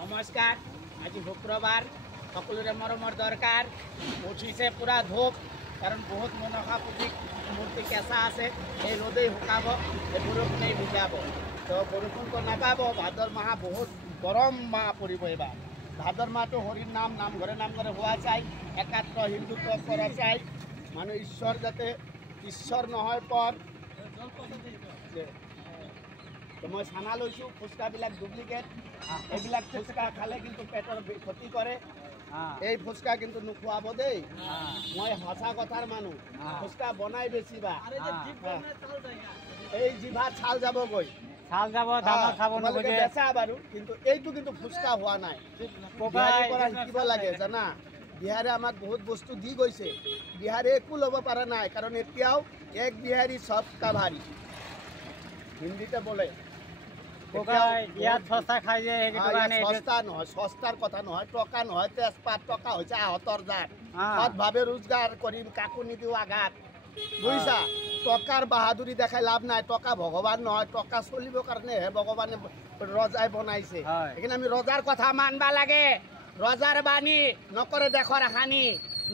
নমস্কাৰ, আজি শুক্ৰবাৰ, সকলোৰে মৰমৰ দৰকাৰ। উঠিছে পুৰা ধূপ, কাৰণ বহুত মনসা পুঁজিক মূৰ্তি কেঁচা আছে। এই ৰ'দেই শুকাব, এই বৰষুণেই ভিজাব। তো বৰষুণটো নাপাব। ভাদৰ মাহ বহুত গৰম মাহ পৰিব এইবাৰ। ভাদৰ মাহটো হৰিৰ নামঘৰে হোৱা যায়, একাত্ম হিন্দুত্ব কৰা যায়। মানুহ ঈশ্বৰ যাতে ঈশ্বৰ নহয় পদ। তো মই চানা লৈছোঁ, ফুচকাবিলাক ডুপ্লিকেট। এইবিলাক ফুচকা খালে কিন্তু পেটৰ ক্ষতি কৰে। এই ফুচকা কিন্তু নোখোৱাব দেই। মই সঁচা কথাৰ মানুহ। ফুচকা বনাই বেচিবা, এই জিভা ছাল যাবগৈ, বেচা বাৰু। কিন্তু এইটো কিন্তু ফুচকা হোৱা নাই। বিহাৰীৰ পৰা শিকিব লাগে জানা। বিহাৰে আমাক বহুত বস্তু দি গৈছে, বিহাৰে একো ল'ব পৰা নাই। কাৰণ এতিয়াও এক বিহাৰী সব কা ভাৰী, হিন্দীতে বলে। সস্তা নহয়, সস্তাৰ কথা নহয়, টকা নহয় তেজপাত। টকা হৈছে আহতৰ জাত। সৎভাৱে ৰোজগাৰ কৰিম, কাকো নিদিওঁ আঘাত, বুজিছা। টকাৰ বাহাদুৰি দেখাই লাভ নাই। টকা ভগৱান নহয়, টকা চলিবৰ কাৰণেহে ভগৱানে ৰজাই বনাইছে। সেইকাৰণে আমি ৰজাৰ কথা মানবা লাগে। ৰজাৰ বাণী নকৰে দেশৰ হানি,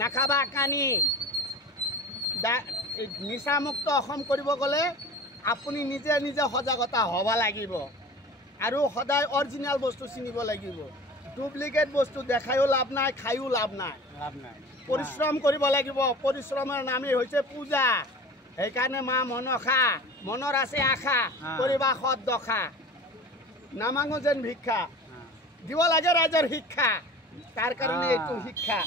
নাখাবা কানি। নিচামুক্ত অসম কৰিব গ'লে আপুনি নিজে নিজে সজাগতা হ'ব লাগিব, আৰু সদায় অৰিজিনেল বস্তু চিনিব লাগিব। ডুপ্লিকেট বস্তু দেখায়ো লাভ নাই, খায়ো লাভ নাই। পৰিশ্ৰম কৰিব লাগিব। পৰিশ্ৰমৰ নামেই হৈছে পূজা। সেইকাৰণে মা মনসা, মনৰ আছে আশা, কৰিবা সৎ দশা। নামাঙো যেন ভিক্ষা, দিব লাগে ৰাইজৰ শিক্ষা। তাৰ কাৰণে এইটো শিক্ষা।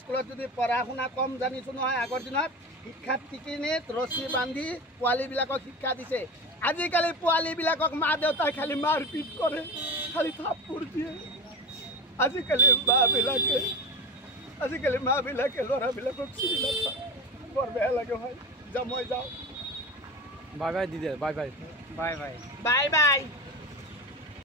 স্কুলত যদি পঢ়া শুনা কম জানিছোঁ নহয়, আগৰ দিনত শিক্ষাত টিকিনিত ৰছী বান্ধি পোৱালীবিলাকক শিক্ষা দিছে। আজিকালি পোৱালীবিলাকক মা দেউতাই খালি মাৰপিট কৰে, খালি থাপ্পৰ দিয়ে। আজিকালি মাবিলাকে ল'ৰাবিলাকক চিনি নাপায়। বৰ বেয়া লাগে হয়। মই যাওঁ। বাই বাই দিদি, বাই বাই। Bye bye.